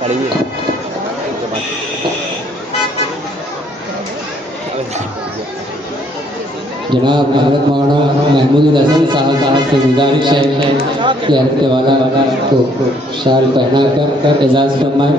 پڑھیے جناب حضرت مولانا محمود الحسن صاحب سے گزارش ہے کہ حضرت والا کو شال پہنا کر اعزاز فرمائیں.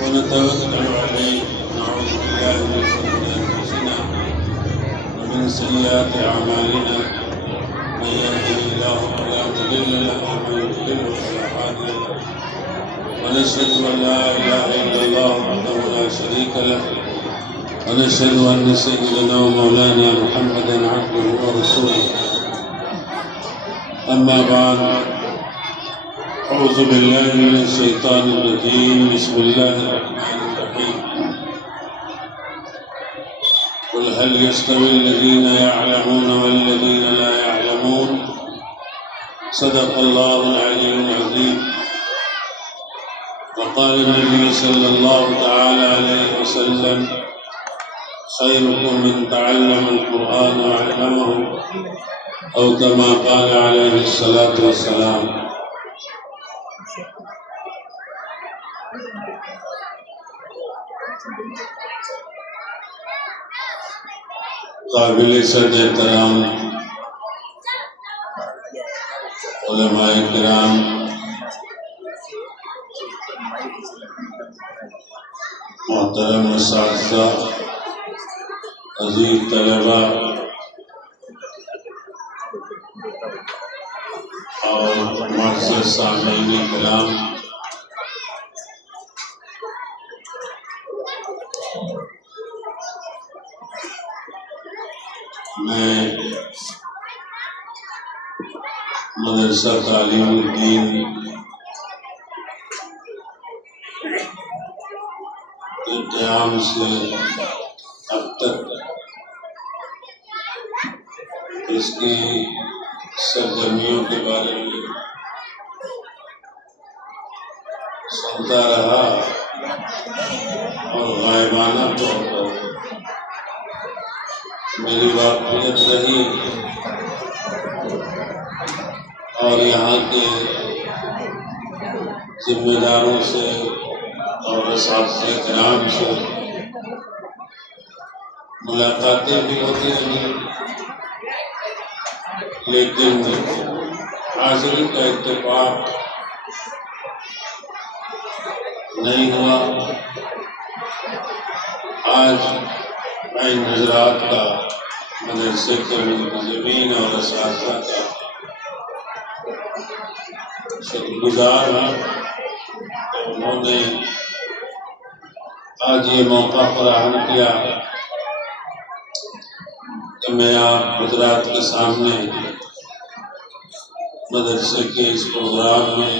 ونتوكل عليه ونعوذ بالله من شرور انفسنا ومن سيئات اعمالنا من يهده الله فلا مضل له ومن يضلل فلا هادي له ونشهد ان لا اله الا الله وحده لا شريك له ونشهد ان سيدنا ومولانا محمدا عبده ورسوله اما بعد أعوذ بالله من الشيطان الرجيم بسم الله الرحمن الرحيم قل هل يستوي الذين يعلمون والذين لا يعلمون صدق الله العلي العظيم وقال النبي صلى الله تعالى عليه وسلم خيركم من تعلم القرآن وعلمه أو كما قال عليه الصلاة والسلام. قابل صد احترام علماء کرام، محترم اساتذہ، عزیز طلبہ اور معزز سامعین کرام، میں مدرسہ تعلیم الدین کے قیام سے اب تک اس کی سرگرمیوں کے بارے میں سنتا رہا اور غائبانہ طور پر میری واقفیت رہی اور یہاں کے ذمہ داروں سے اور اساتذہ کرام سے ملاقاتیں بھی ہوتی رہیں، لیکن حاضری کا اتفاق نہیں ہوا. آج میں ان حضرات کا، مدرسے کے منتظمین اور اساتذہ کا شکر گزار ہوں کہ انہوں نے آج یہ موقع فراہم کیا کہ میں آپ حضرات کے سامنے مدرسے کے اس پروگرام میں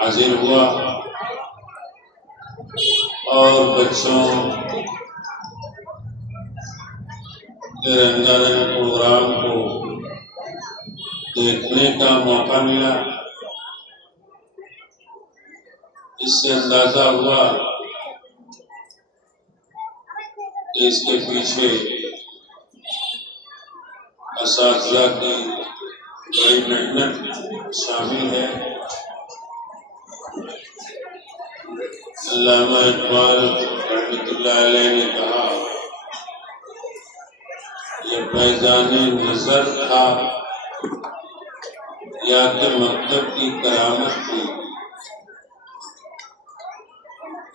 حاضر ہوا اور بچوں کے رنگارنگ پروگرام کو دیکھنے کا موقع ملا. اس سے اندازہ ہوا کہ اس کے پیچھے اساتذہ کی بڑی محنت شامل ہے. علامہ اقبال رحمۃ اللہ علیہ نے کہا، یہ فیضان نظر تھا یا کہ مکتب کی کرامت تھی.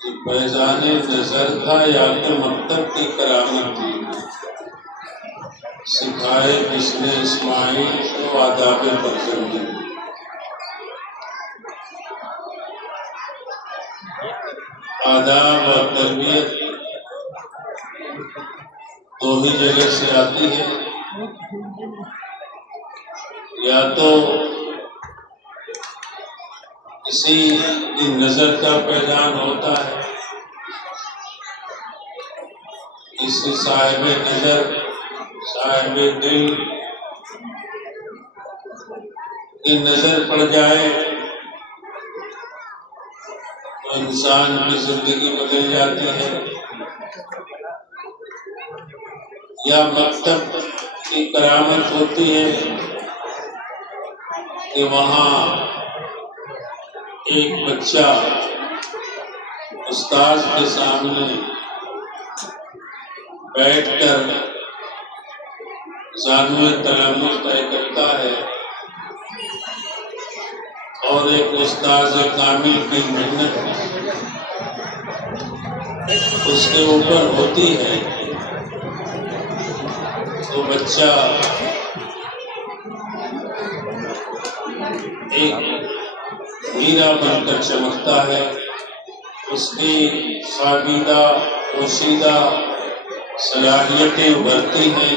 یہ فیضان نظر تھا یا کہ مکتب کی کرامت تھی. سکھائے جس نے اسماعیل کو آداب فرزندی. آداب اور تربیت دو ہی جگہ سے آتی ہے، یا تو کسی کی نظر کا پیغام ہوتا ہے، کسی صاحب نظر صاحب دل کی نظر پڑ جائے تو انسان کی زندگی بدل جاتی ہے، یا مکتب کی کرامت ہوتی ہے کہ وہاں ایک بچہ استاذ کے سامنے بیٹھ کر زانوِ تلمذ طے کرتا ہے، اور ایک استاذ کامل کی محنت اس کے اوپر ہوتی ہے، تو بچہ ایک ہیرا بن کر چمکتا ہے، اس کی خوابیدہ پوشیدہ صلاحیتیں ابھرتی ہیں،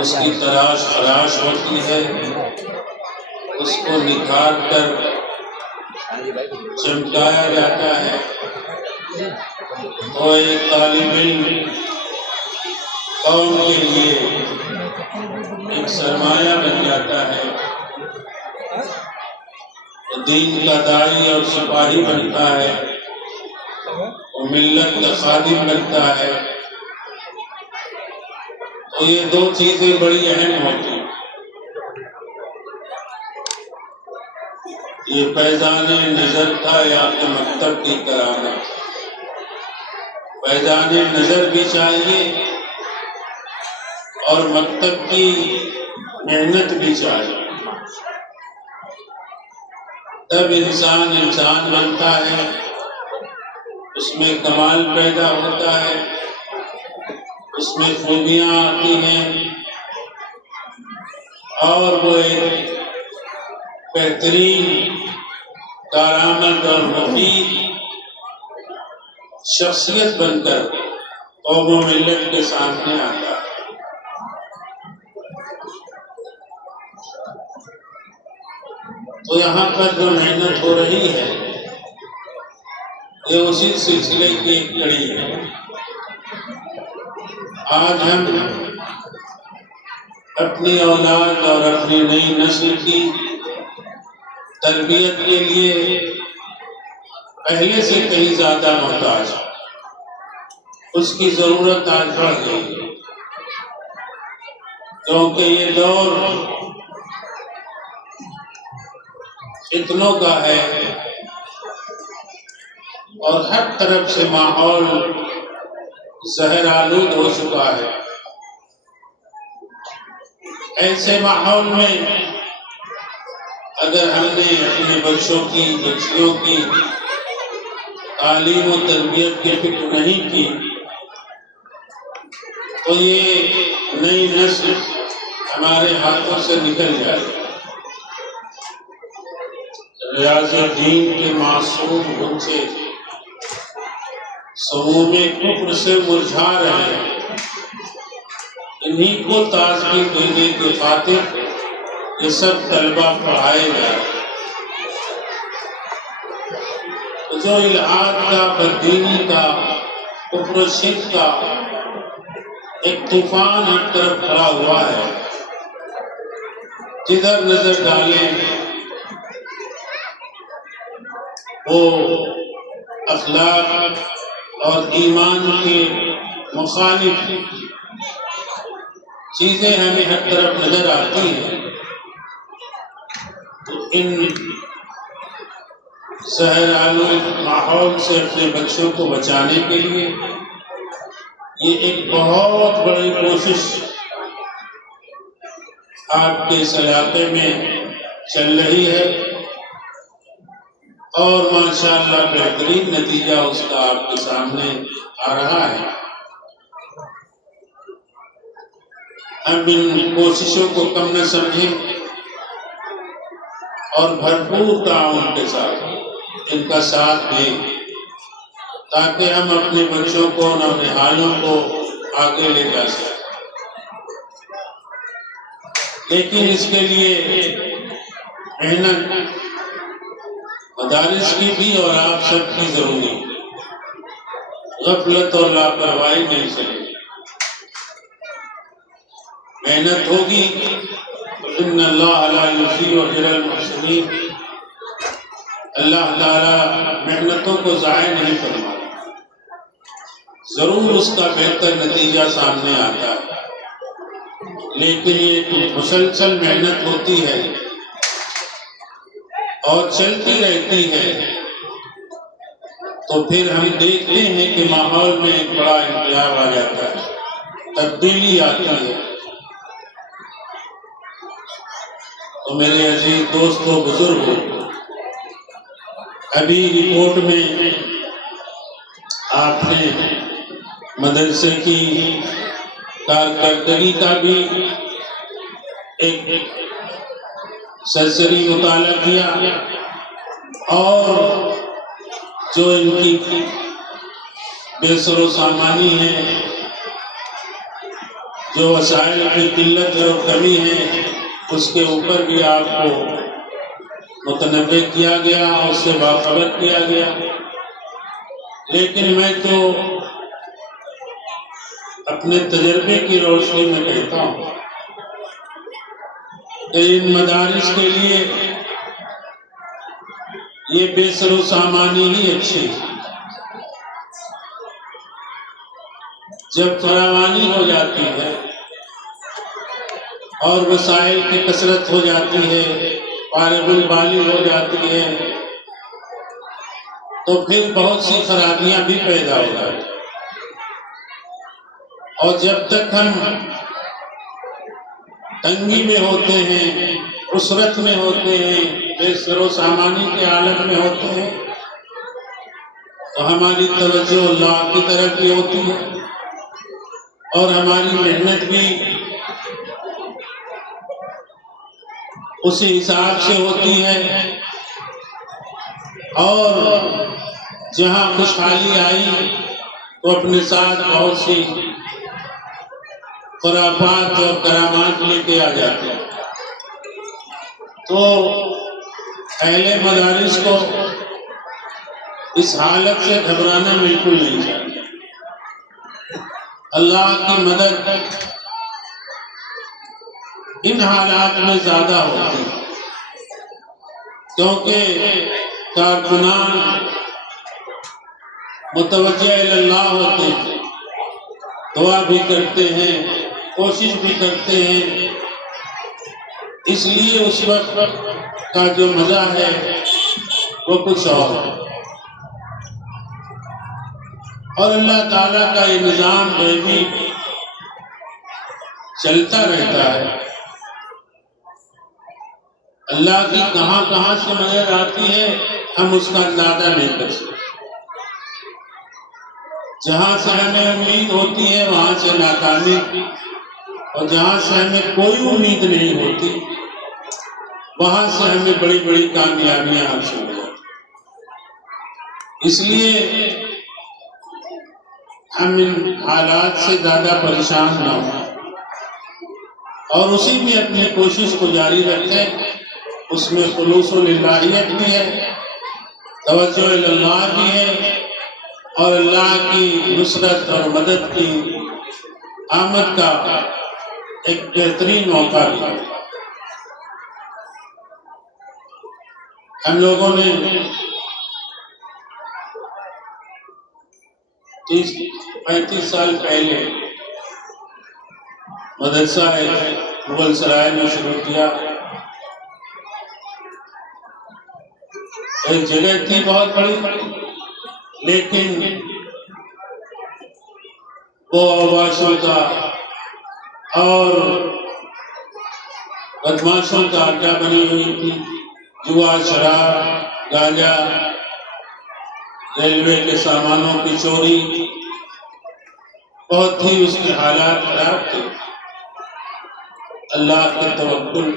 اس کی تراش خراش ہوتی ہے، اس کو نکھار کر چمکایا جاتا ہے، اور ایک طالب علم قوم کے لیے ایک سرمایہ بن جاتا ہے، دین کا داعی اور سپاہی بنتا ہے، وہ ملت کا خادم بنتا ہے۔ تو یہ دو چیزیں بڑی اہم ہوتی ہیں، یہ فیضان نظر تھا یا کہ مکتب کی کرامت۔ فیضان نظر بھی چاہیے اور مکتب کی محنت بھی چاہیے، تب انسان بنتا ہے، اس میں کمال پیدا ہوتا ہے، اس میں خوبیاں آتی ہیں، اور وہ ایک بہترین کارآمد اور مفید شخصیت بن کر قوم و ملت کے سامنے آتا ہے۔ تو یہاں پر جو محنت ہو رہی ہے یہ اسی سلسلے کی ایک کڑی ہے۔ آج ہم اپنی اولاد اور اپنی نئی نسل کی تربیت کے لیے پہلے سے کہیں زیادہ محتاج ہیں، اس کی ضرورت آج بڑھ گئی ہے، کیونکہ یہ دور فتنوں کا ہے اور ہر طرف سے ماحول زہر آلود ہو چکا ہے۔ ایسے ماحول میں اگر ہم نے اپنے بچوں کی بچیوں کی تعلیم و تربیت کی فکر نہیں کی تو یہ نئی نسل ہمارے ہاتھوں سے نکل جائے۔ ریاض دین کے معصوم بچے سموم کفر سے مرجھا رہے ہیں، انہی کو تازگی دینے کی خاطر یہ سب طلبہ پڑھائے گئے۔ جو الحاد کا، بددینی کا، کفر و شرک کا ایک طوفان ہر طرف کھڑا ہوا ہے، جدھر نظر ڈالیں وہ اخلاق اور ایمان کے مخالف چیزیں ہمیں ہر طرف نظر آتی ہیں۔ تو ان زہر آلود ماحول سے اپنے بچوں کو بچانے کے لیے یہ ایک بہت بڑی کوشش آپ کے اس علاقے میں چل رہی ہے، اور ماشاءاللہ بہترین نتیجہ اس کا آپ کے سامنے آ رہا ہے۔ ہم ان کوششوں کو کم نہ سمجھیں اور بھرپور تعاون کے ساتھ ان کا ساتھ دیں۔ تاکہ ہم اپنے بچوں کو نونہالوں کو آگے لے جا سکیں۔ لیکن اس کے لیے محنت مدارس کی بھی اور آپ سب کی ضروری ہے۔ غفلت اور لاپرواہی نہیں چلے گی، محنت ہوگی تو ان اللہ لا یضیع اجر المحسنین، اللہ تعالیٰ محنتوں کو ضائع نہیں فرماتا، ضرور اس کا بہتر نتیجہ سامنے آتا ہے۔ لیکن یہ مسلسل محنت ہوتی ہے اور چلتی رہتی ہے تو پھر ہم دیکھتے ہیں کہ ماحول میں ایک بڑا انقلاب آ جاتا ہے، تبدیلی آتی ہے۔ تو میرے عزیز دوستو، بزرگوں، ابھی رپورٹ میں آپ نے مدرسے کی کارکردگی کا بھی ایک سرسری مطالعہ کیا، اور جو ان کی بے سر و سامانی ہے، جو وسائل کی قلت اور کمی ہے، اس کے اوپر بھی آپ کو متنبہ کیا گیا اور اس سے باخبر کیا گیا۔ لیکن میں تو اپنے تجربے کی روشنی میں کہتا ہوں کہ ان مدارس کے لیے یہ بے سر و سامانی ہی اچھی ہے۔ جب فراوانی ہو جاتی ہے اور وسائل کی کثرت ہو جاتی ہے، فارغ البالی ہو جاتی ہے، تو پھر بہت سی خرابیاں بھی پیدا ہو جاتی ہیں۔ اور جب تک ہم تنگی میں ہوتے ہیں، عسرت میں ہوتے ہیں، بے سر و سامانی کے عالم میں ہوتے ہیں، تو ہماری توجہ اللہ کی طرف بھی ہوتی ہے اور ہماری محنت بھی اسی حساب سے ہوتی ہے، اور جہاں خوشحالی آئی تو اپنے ساتھ بہت سی خرافات اور کرامات لے کے آ جاتے ہیں۔ تو اہل مدارس کو اس حالت سے گھبرانا بالکل نہیں چاہیے۔ اللہ کی مدد ان حالات میں زیادہ ہوتی ہے، کیونکہ کارکنان متوجہ اللہ ہوتے ہیں، دعا بھی کرتے ہیں، کوشش بھی کرتے ہیں، اس لیے اس وقت کا جو مزہ ہے وہ کچھ اور ہے۔ اور اللہ تعالیٰ کا یہ نظام بھی چلتا رہتا ہے۔ اللہ کی کہاں کہاں سے مدد آتی ہے ہم اس کا اندازہ نہیں کر سکتے۔ جہاں سے ہمیں امید ہوتی ہے وہاں سے ناکامی، اور جہاں سے ہمیں کوئی امید نہیں ہوتی وہاں سے ہمیں بڑی بڑی کامیابیاں حاصل ہو جاتی۔ اس لیے ہم ان حالات سے زیادہ پریشان نہ ہوں اور اسی میں اپنی کوشش کو جاری رکھیں۔ اس میں خلوص و للہیت بھی ہے، توجہ اللہ بھی ہے، اور اللہ کی نصرت اور مدد کی آمد کا ایک بہترین موقع بھی ہے۔ ہم لوگوں نے 30-35 سال پہلے مدرسہ مغل سرائے میں شروع کیا۔ ایک جگہ تھی بہت بڑی، لیکن وہ آواشوں کا اور بدماشوں کا اڈا بنی ہوئی تھی، جوا، شراب، گانجا، ریلوے کے سامانوں کی چوری، بہت ہی اس کے حالات خراب تھے۔ اللہ کے توکل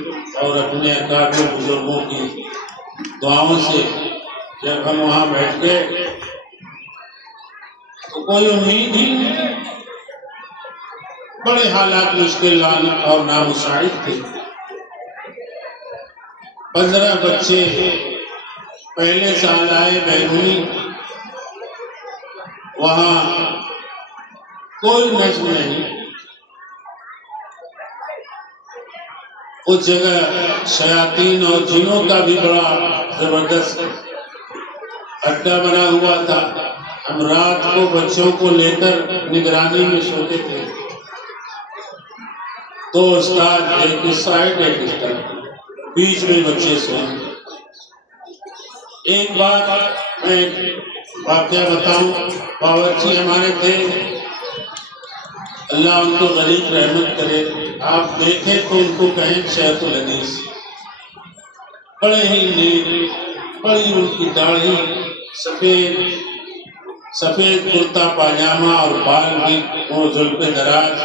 اور اپنے اکابر بزرگوں کی دعاؤں سے جب ہم وہاں بیٹھ گئے تو کوئی امید ہی نہیں، بڑے حالات مشکل اور نامساعد تھے۔ 15 بچے پہلے سال آئے بیرونی، وہاں کوئی نظم نہیں، اس جگہ شیاطین اور جنوں کا بھی بڑا زبردست اڈا بنا ہوا تھا۔ ہم رات کو بچوں کو لے کر نگرانی میں سوتے تھے، 2 استاد ایک اس سائڈ ایک اس طرف، بیچ میں بچے سوئے۔ ایک بار میں واقعہ بتاؤں، باورچی ہمارے تھے، اللہ ان کو غریب رحمت کرے، آپ دیکھیں تو ان کو کہیں شیخ الحدیث، بڑے ہی نیک، بڑی ان کی داڑھی، سفید کرتا پاجامہ اور بال بھی وہ زلف دراز،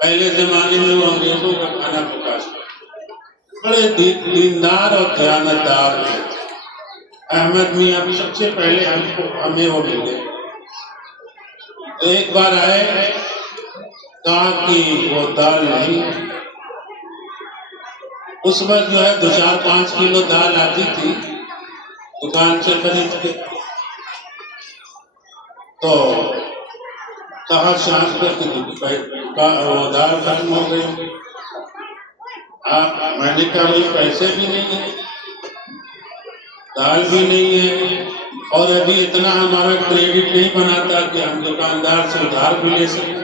پہلے زمانے میں وہ انگریزوں کا کھانا پکاتے، بڑے دیندار اور دیانتدار تھے۔ احمد میاں سب سے پہلے ہمیں وہ ملے، ایک بار آئے، کہا کہ وہ دال نہیں، اس وقت جو ہے 2-4-5 کلو دال آتی تھی دکان سے خرید کے، تو کہا شام کو وہ دال ختم ہو گئی۔ میں نے کہا بھائی پیسے بھی نہیں ہیں، دال بھی نہیں ہے، اور ابھی اتنا ہمارا کریڈٹ نہیں بناتا کہ ہم دکاندار سے ادھار بھی لے سکیں،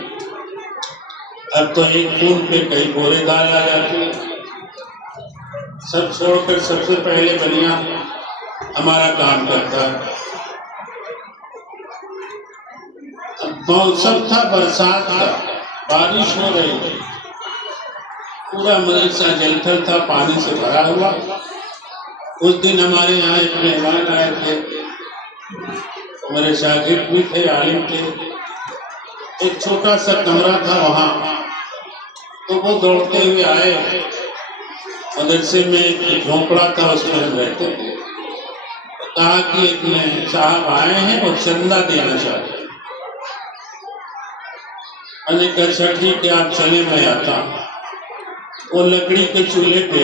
اب تو ایک فون پہ کئی بورے دال آ جاتی ہے۔ سب چھوڑ کر سب سے پہلے بنیا ہمارا کام کرتا ہے۔ موسم تھا برسات کا، بارش ہو رہی تھی، پورا مدرسہ جل تھل تھا، پانی سے بھرا ہوا۔ اس دن ہمارے یہاں ایک مہمان آئے تھے، میرے شاگرد بھی تھے، عالم تھے، ایک چھوٹا سا کمرہ تھا وہاں، تو وہ دوڑتے ہوئے آئے، مدرسے میں ایک جھونپڑا تھا، اس میں ہم رہتے تھے، کہا کہ ایک صاحب آئے ہیں اور چندہ دینا چاہتے ہیں۔ میں نے کہا اچھا ٹھیک ہے آپ چلے، میں آتا ہوں۔ وہ لکڑی کے چولہے پہ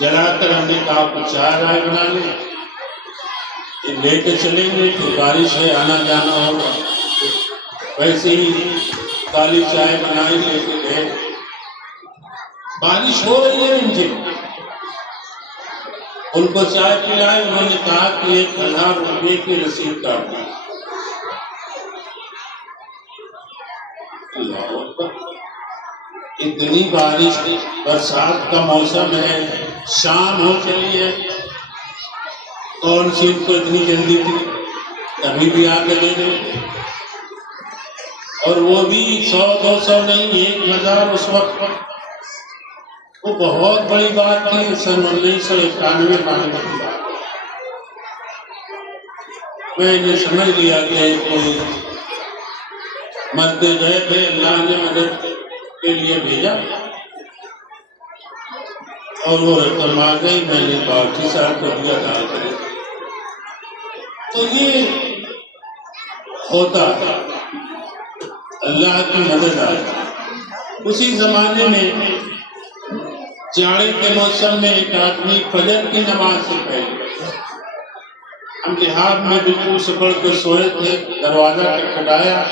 جلا کر ہم نے کہا کچھ چائے بنا لیں، لے کے چلیں گے تو بارش ہے، آنا جانا ہوگا، ویسے ہی کالی چائے بنائی، لے کے گئے، بارش ہو رہی ہے ان کو چائے پلائے، انہوں نے کہا کہ 1000 روپے کی رسید کاٹ دی۔ اتنی بارش، برسات کا موسم ہے، شام ہو چلی ہے، کون سی ان کو اتنی جلدی تھی، کبھی بھی آ کے دے دے، اور وہ بھی 100-200 نہیں، 1000 اس وقت، وہ بہت بڑی بات تھی، سن 1991 کی بات۔ میں نے سمجھ لیا کہ کوئی مرد غیب ہے، اللہ نے مدد کے لیے بھیجا، اور وہ رقم آ گئی، میں نے باورچی صاحب کو دیا دال کرے۔ تو یہ ہوتا اللہ کی مدد آئی۔ اسی زمانے میں جاڑے کے موسم میں ایک آدمی فجر کی نماز سے پہلے، ہم دیہات میں بالکل سکڑ کے سوئے تھے، دروازہ کھٹکھٹایا،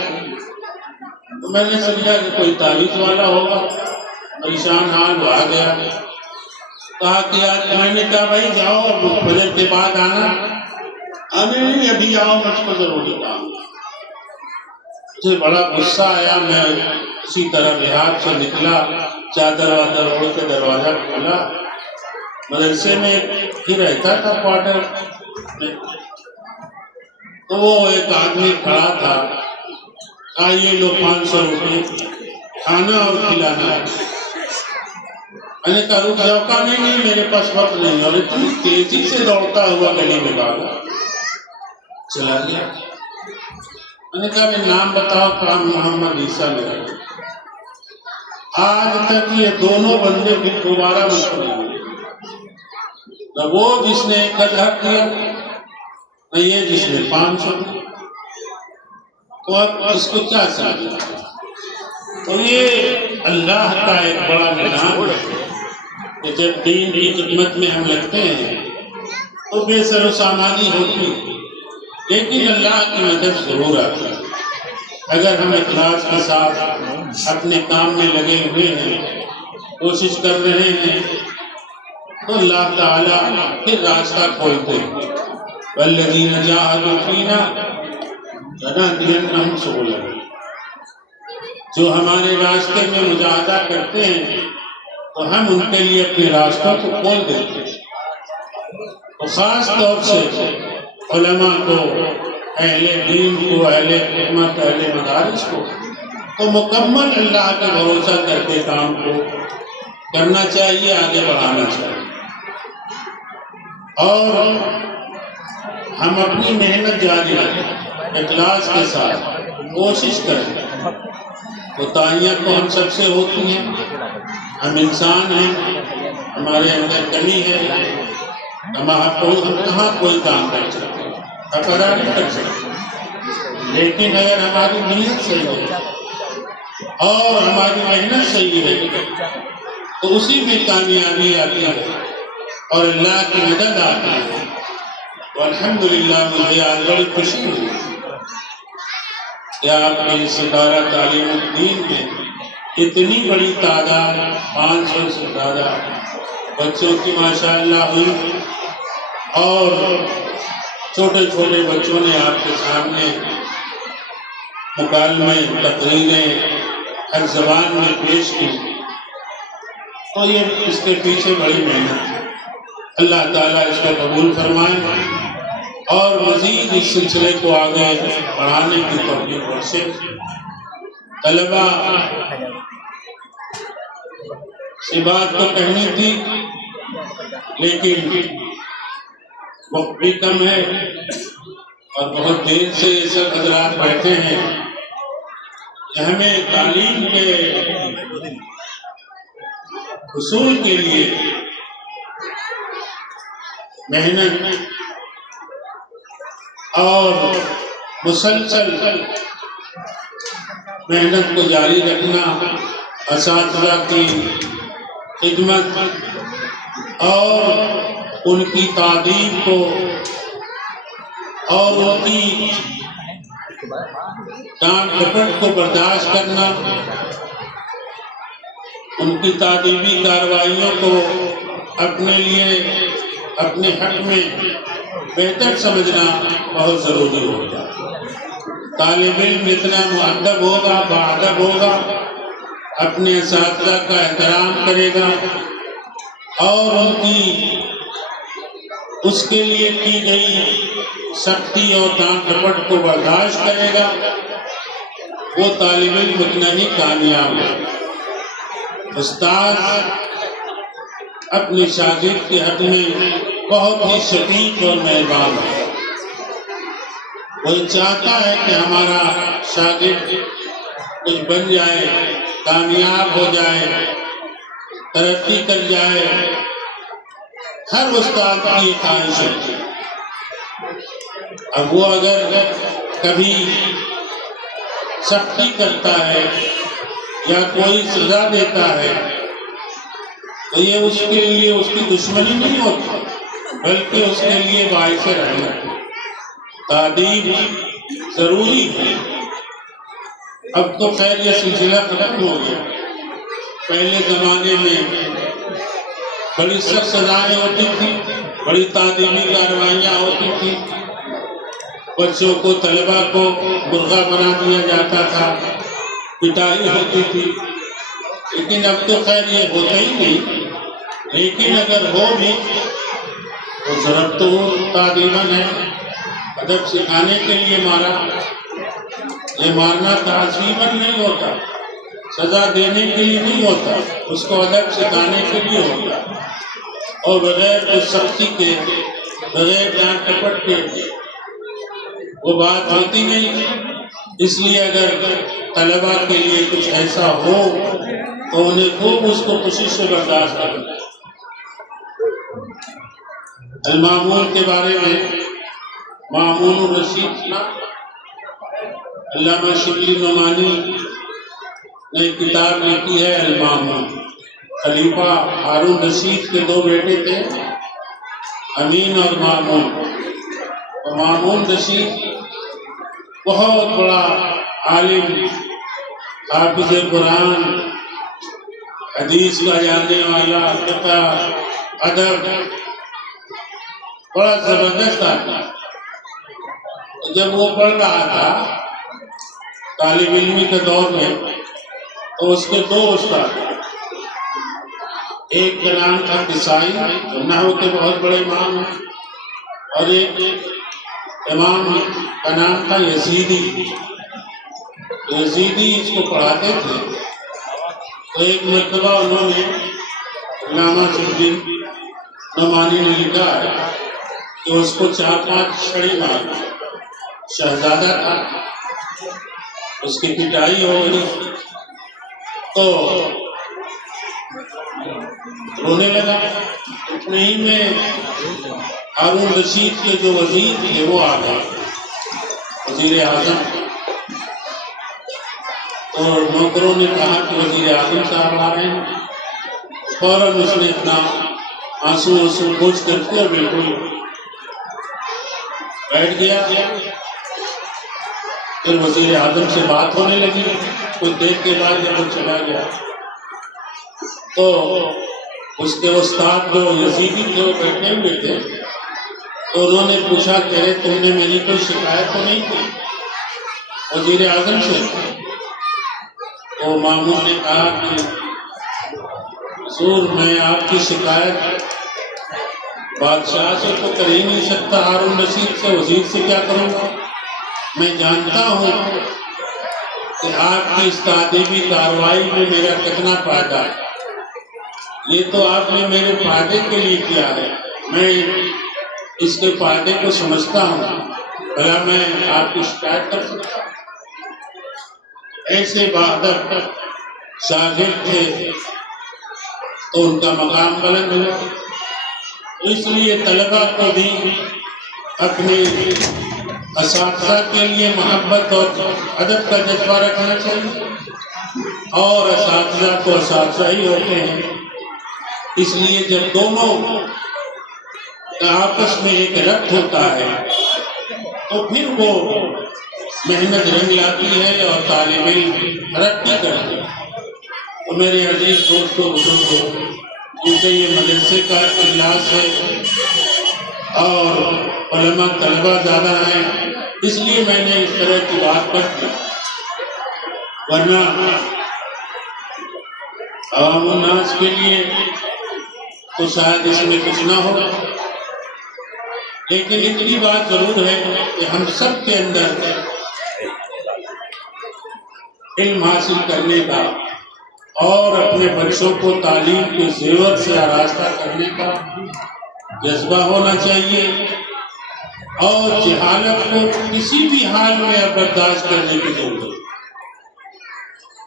تو میں نے سمجھا کہ کوئی تعویذ والا ہوگا، پریشان حال وہ آ گیا، کہا کہ آج، میں نے کہا بھائی جاؤ فجر کے بعد آنا، نہیں ابھی آؤ، مجھ کو ضروری کام۔ مجھے بڑا غصہ آیا، میں اسی طرح دیہات سے نکلا، چادر وادر اوڑھ کے دروازہ کھولا، مدرسے میں ہی رہتا تھا کوارٹر میں، تو وہ ایک آدمی کھڑا تھا، کہا یہ لو 500 روپے، کھانا اور کھلانا ہے۔ میں نے کہا رک جاؤ، کہا نہیں میرے پاس وقت نہیں، اور اتنی تیزی سے دوڑتا ہوا گلی میں بھاگا، چلا گیا۔ میں نے کہا میں نام بتاؤ، کہا محمد عیسیٰ میرا۔ آج تک یہ دونوں بندے پھر دوبارہ مت نہیں ہوئے، نہ وہ جس نے 1000 دیا، نہ یہ جس نے 500 دیا۔ تو اب اس کو کیا سمجھیں؟ تو یہ اللہ کا ایک بڑا نظام ہے کہ جب دین کی خدمت میں ہم لگتے ہیں تو بے سر و سامانی ہوتی ہے، لیکن اللہ کی مدد ضرور آتی ہے۔ اگر ہم اخلاص کے ساتھ اپنے کام میں لگے ہوئے ہیں، کوشش کر رہے ہیں، تو اللہ تعالیٰ پھر راستہ کھولتے ہیں۔ والذین جاہدوا فینا لنہدینہم سبلنا، جو ہمارے راستے میں مجاہدہ کرتے ہیں تو ہم ان کے لیے اپنے راستوں کو کھول دیتے ہیں۔ تو خاص طور سے علماء کو، اہل دین کو، اہل حکمت، اہل مدارس کو تو مکمل اللہ کا بھروسہ کر کے کام کو کرنا چاہیے، آگے بڑھانا چاہیے، اور ہم اپنی محنت جاری رکھیں، اخلاص کے ساتھ کوشش کریں۔ کوتاہیاں تو ہم سب سے ہوتی ہیں، ہم انسان ہیں، ہمارے اندر کمی ہے، ہم کہاں کوئی کام کر سکتے ہیں، اپنا نہیں کر سکتے، لیکن اگر ہماری نیت صحیح ہے اور ہماری محنت صحیح ہے تو اسی میں کامیابی آتی ہے اور اللہ کی مدد آتی ہے۔ تو الحمدللہ مجھے آج بڑی خوشی ہوئی کہ آپ کے اس ادارہ تعلیم الدین میں اتنی بڑی تعداد، 500 سے زیادہ بچوں کی ماشاءاللہ ہوئی، اور چھوٹے چھوٹے بچوں نے آپ کے سامنے مکالمے، تقریریں ہر زبان میں پیش کی۔ تو یہ اس کے پیچھے بڑی محنت ہے۔ اللہ تعالیٰ اس کو قبول فرمائے اور مزید اس سلسلے کو آگے بڑھانے کی توفیق بخشے۔ طلبہ سے بات تو کہنی تھی لیکن وقت بھی کم ہے اور بہت دیر سے یہ سب حضرات بیٹھے ہیں کہ ہمیں تعلیم کے حصول کے لیے محنت اور مسلسل محنت کو جاری رکھنا، اساتذہ کی خدمت اور ان کی تعلیم کو اور ان کی ڈانٹ ڈپٹ کو برداشت کرنا، ان کی تعلیمی کارروائیوں کو اپنے لیے، اپنے حق میں بہتر سمجھنا بہت ضروری ہوگا۔ طالب علم جتنا مؤدب ہوگا، باادب ہوگا، اپنے اساتذہ کا احترام کرے گا اور ان کی اس کے لیے کی گئی سختی اور ڈانٹ ڈپٹ کو برداشت کرے گا، وہ طالب علم اتنا ہی کامیاب ہے۔ استاد اپنے شاگرد کے حق میں بہت ہی شفیق اور مہربان ہے۔ وہ چاہتا ہے کہ ہمارا شاگرد کچھ بن جائے، کامیاب ہو جائے، ترقی کر جائے۔ ہر استاد کی یہ خواہش ہے۔ اب وہ اگر کبھی سختی کرتا ہے یا کوئی سزا دیتا ہے تو یہ اس کے لیے اس کی دشمنی نہیں ہوتی، بلکہ اس کے لیے باعث رحمت ہے۔ تعلیم ضروری ہے۔ اب تو خیر یہ سلسلہ ختم ہو گیا۔ پہلے زمانے میں بڑی سخت سزائیں ہوتی تھی، بڑی تعلیمی کارروائیاں ہوتی تھی، بچوں کو، طلبہ کو مرغا بنا دیا جاتا تھا، پٹائی ہوتی تھی، لیکن اب تو خیر یہ ہوتا ہی نہیں۔ لیکن اگر ہو بھی تو ضرب تو تعلیماً ہے، ادب سکھانے کے لیے مارا۔ یہ مارنا تعظیماً نہیں ہوتا، سزا دینے کے لیے نہیں ہوتا، اس کو ادب سکھانے کے لیے ہوتا، اور بغیر اس سختی کے، بغیر ڈانٹ ڈپٹ کے وہ بات ہوتی نہیں۔ اس لیے اگر طلباء کے لیے کچھ ایسا ہو تو انہیں خوب اس کو خوشی سے برداشت کرنا۔ المامون کے بارے میں، مامون الرشید علامہ شبلی نعمانی نے کتاب لکھی ہے المامون۔ خلیفہ ہارون رشید کے دو بیٹے تھے، امین اور مامون۔ تو مامون رشید بہت بڑا عالم، حافظ قرآن، حدیث کا جاننے والا، فقہ، ادب، بڑا زبردست آدمی۔ جب وہ پڑھ رہا تھا طالب علمی کے دور میں، تو اس کے دو استاد، ایک کا نام تھا کسائی، نحو کے بہت بڑے امام ہیں، اور ایک امام کا نام تھا یزیدی۔ یزیدی اس کو پڑھاتے تھے۔ تو ایک مرتبہ انہوں نے علامہ شبلی نعمانی نے لکھا ہے کہ اس کو 4-5 چھڑی مار، شہزادہ تھا، اس کی پٹائی ہو گئی تو رونے لگا۔ اتنے ہی میں ہارون رشید کے جو وزیر تھے وہ آ گئے، وزیر اعظم۔ تو نوکروں نے کہا کہ وزیر اعظم صاحب آ رہے ہیں۔ فوراً اس نے اپنا آنسو پوچھ کر کے بالکل بیٹھ گیا۔ پھر وزیر اعظم سے بات ہونے لگی، کچھ دیر کے بعد جب وہ چلا گیا تو اس کے استاد جو یزیدی تھے وہ بیٹھے ہوئے تھے، تو انہوں نے پوچھا کہ تم نے میری کوئی شکایت تو نہیں کی وزیر اعظم سے؟ تو مامون نے کہا کہ حضور میں آپ کی شکایت بادشاہ سے تو کر ہی نہیں سکتا، ہارون رشید سے، وزیر سے کیا کروں گا؟ میں جانتا ہوں کہ آپ کی اس تعدیبی کارروائی میں میرا کتنا فائدہ ہے۔ یہ تو آپ نے میرے فائدے کے لیے کیا ہے، میں اس کے فائدے کو سمجھتا ہوں، بھلا میں آپ کی شکایت کر سکتا ہوں؟ ایسے بہادر شاگرد تھے تو ان کا مقام بلند ہوا۔ اس لیے طلبہ کو بھی اپنے اساتذہ کے لیے محبت اور ادب کا جذبہ رکھنا چاہیے، اور اساتذہ تو اساتذہ ہی ہوتے ہیں۔ اس لیے جب دونوں کا آپس میں ایک ربط ہوتا ہے تو پھر وہ محنت رنگ لاتی ہے اور طالب علم ترقی کرتے ہیں۔ تو میرے عزیز دوستوں بزرگوں، کیونکہ یہ مدرسے کا اجلاس ہے اور علماء طلبہ زیادہ ہیں، اس لیے میں نے اس طرح کی بات کر دی، ورنہ عوام الناس کے لیے تو شاید اس میں کچھ نہ ہو۔ لیکن اتنی بات ضرور ہے کہ ہم سب کے اندر علم حاصل کرنے کا اور اپنے بچوں کو تعلیم کے زیور سے آراستہ کرنے کا جذبہ ہونا چاہیے، اور جہالت کو کسی بھی حال میں برداشت کرنے کی ضرورت ہے۔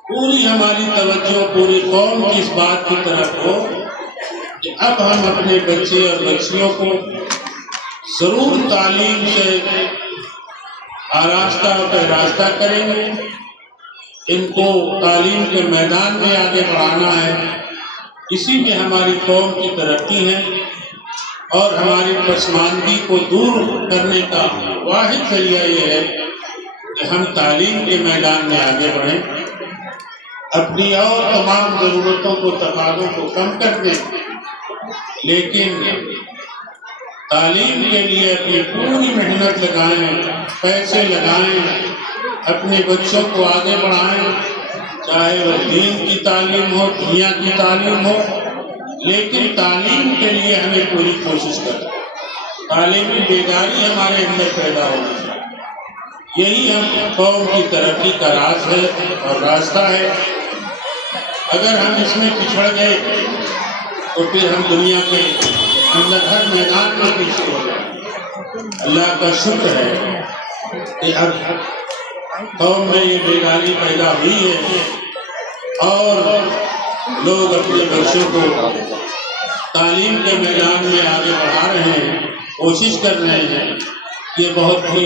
پوری ہماری توجہ پوری قوم کی اس بات کی طرف ہو کہ اب ہم اپنے بچے اور بچیوں کو ضرور تعلیم سے آراستہ و پیراستہ کریں گے، ان کو تعلیم کے میدان میں آگے بڑھانا ہے۔ اسی میں ہماری قوم کی ترقی ہے، اور ہماری پسماندگی کو دور کرنے کا واحد ذریعہ یہ ہے کہ ہم تعلیم کے میدان میں آگے بڑھیں، اپنی اور تمام ضرورتوں کو، تقاضوں کو کم کر دیں، لیکن تعلیم کے لیے اپنی پوری محنت لگائیں، پیسے لگائیں، اپنے بچوں کو آگے بڑھائیں، چاہے وہ دین کی تعلیم ہو، دنیا کی تعلیم ہو، لیکن تعلیم کے لیے ہمیں پوری کوشش کریں۔ تعلیمی بیداری ہمارے اندر پیدا ہونا چاہیے، یہی ہم قوم کی ترقی کا راز ہے اور راستہ ہے۔ اگر ہم اس میں پچھڑ گئے تو پھر ہم دنیا کے اندر ہر میدان میں پیچھے ہو جائیں۔ اللہ کا شکر ہے کہ اب قوم میں یہ بیداری پیدا ہوئی ہے، اور لوگ اپنے بچوں کو تعلیم کے میدان میں آگے بڑھا رہے ہیں، کوشش کر رہے ہیں۔ یہ بہت ہی